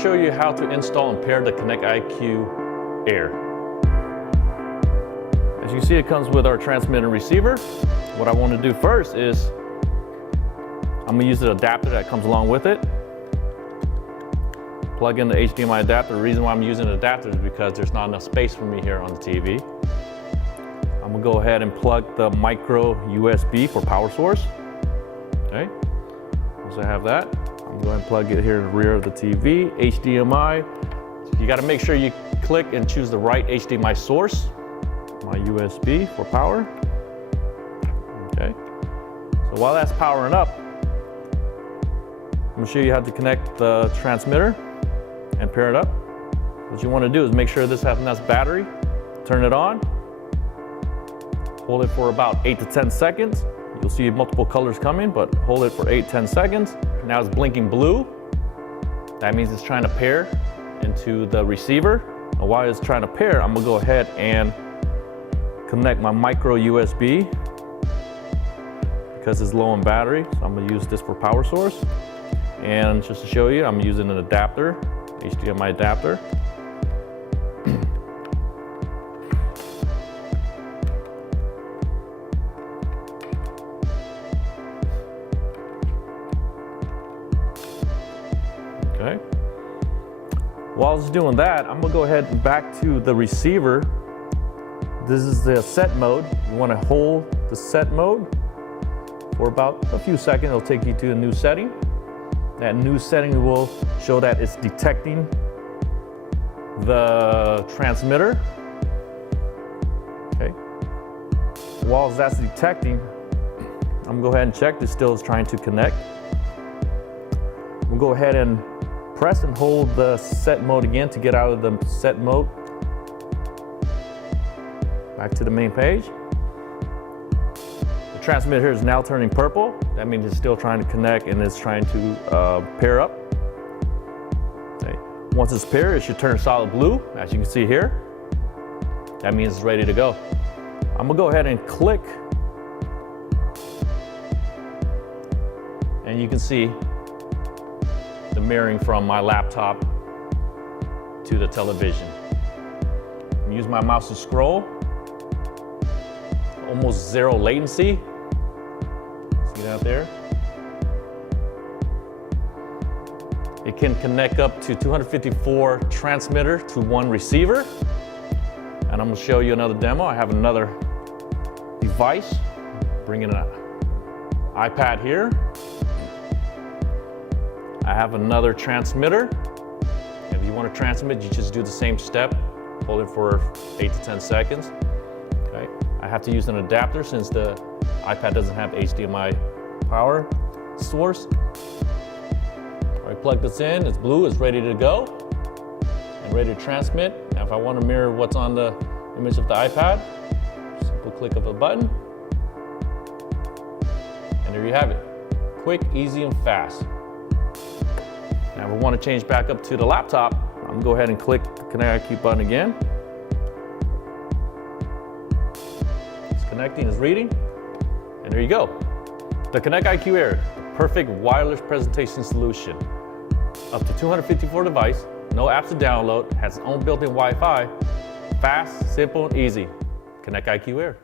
to show you how to install and pair the Kinect Iq Air. As you see, it comes with our transmitter and receiver. What I want to do first is I'm going to use the adapter that comes along with it. Plug in the HDMI adapter. The reason why I'm using an adapter is because there's not enough space for me here on the TV. I'm going to go ahead and plug the micro USB for power source. Okay. Once I have that, I'm going to plug it here in the rear of the TV. HDMI. You got to make sure you click and choose the right HDMI source. My USB for power. Okay. So while that's powering up, I'm going to show you how to connect the transmitter and pair it up. What you want to do is make sure this has enough battery. Turn it on. Hold it for about 8 to 10 seconds. You'll see multiple colors coming, but hold it for 8-10 seconds. Now it's blinking blue. That means it's trying to pair into the receiver. And while it's trying to pair, I'm going to go ahead and connect my micro USB because it's low on battery. So I'm going to use this for power source. And just to show you, I'm using an adapter, HDMI adapter. Okay. While it's doing that, I'm gonna go ahead and back to the receiver. This is the set mode. You wanna hold the set mode for about a few seconds. It'll take you to a new setting. That new setting will show that it's detecting the transmitter. Okay. While that's detecting, I'm gonna go ahead and check. This still is trying to connect. We'll go ahead and press and hold the set mode again to get out of the set mode. Back to the main page. The transmitter here is now turning purple. That means it's still trying to connect and it's trying to pair up. Okay. Once it's paired, it should turn solid blue, as you can see here. That means it's ready to go. I'm gonna go ahead and click, and you can see the mirroring from my laptop to the television. I'm using my mouse to scroll. Almost zero latency. See that there? It can connect up to 254 transmitter to one receiver. And I'm gonna show you another demo. I have another device. Bringing an iPad here. I have another transmitter. If you want to transmit, you just do the same step. Hold it for 8 to 10 seconds. Okay. I have to use an adapter since the iPad doesn't have HDMI power source. I plug this in, it's blue, it's ready to go and ready to transmit. Now if I want to mirror what's on the image of the iPad, simple click of a button, and there you have it. Quick, easy, and fast. Now if we want to change back up to the laptop, I'm going to go ahead and click the Kinect Iq button again. It's connecting, it's reading, and there you go. The Kinect Iq Air, the perfect wireless presentation solution. Up to 254 devices, no apps to download, has its own built-in Wi-Fi, fast, simple, and easy. Kinect Iq Air.